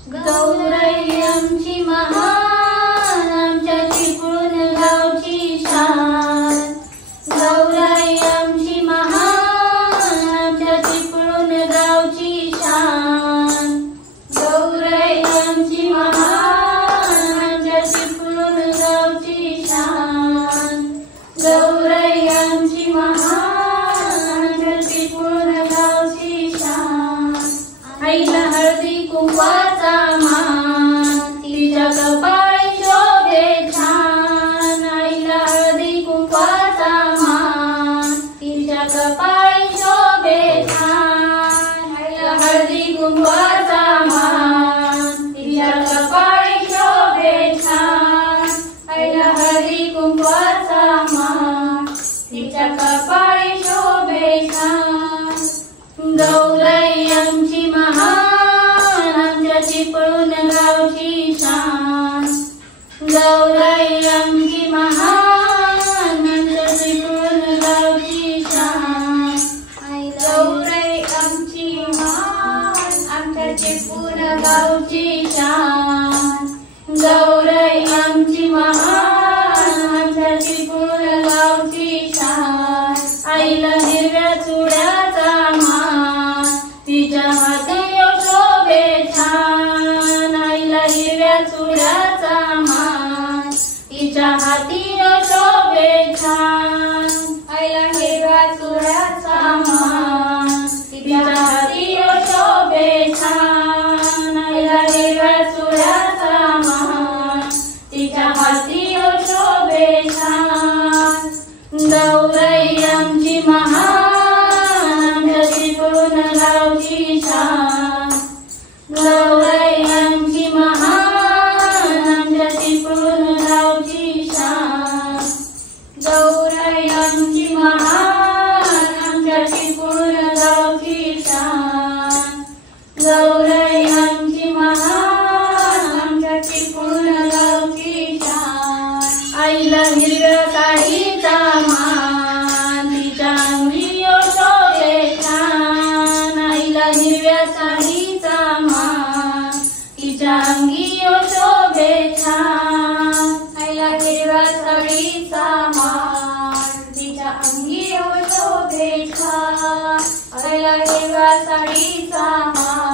गौराई आमची महान, आमच्या चिपळूण गावची शान। गौराई आमची महान, आमच्या चिपळूण गावची शान। गौराई आमची महान, आमच्या चिपळूण गावची शान। गौराई आमची महान, आमच्या चिपळूण गावची शान। आईला हळदी कुंकवाचा मान, तिच्या कपाळी शोभे छान। आईला हळदी कुंकवाचा मान, तिच्या कपाळी शोभे छान। आईला हळदी कुंकवाचा मान, तिच्या कपाळी शोभे छान। आईला हळदी कुंकवाचा मान, तिच्या कपाळी शोभे छान। गौराई आमची महान, आमच्या चिपळूण गावची शान। गौराई आमची महान, आमच्या चिपळूण गावची शान। गौराई आमची महान, आमच्या चिपळूण गावची शान। गौराई आमची महान, आमच्या चिपळूण गावची शान। आईला हिरव्या चुड्याचा मान, तिच्या हाती शोभे छान। आईला हिरव्या चुड्याचा मान, तिच्या हाती शोभे छान। आईला हिरव्या चुड्याचा मान, तिच्या हाती शोभे छान। आईला हिरव्या चुड्याचा मान, तिच्या हाती शोभे छान। गौराई आमची महान, आमच्या चिपळूण गावची शान। गौराई आमची महान, आमच्या चिपळूण गावची शान। गौराई आमची महान, आमच्या चिपळूण गावची शान। गौराई आमची महान, आमच्या चिपळूण गावची शान। आईला हिरव्या साडीचा मान, तिच्या अंगी शोभे छान। आईला हिरव्या साडीचा मान, तिच्या अंगी शोभे छान। आईला हिरव्या साडीचा मान, तिच्या अंगी शोभे छान। आईला हिरव्या साडीचा मान,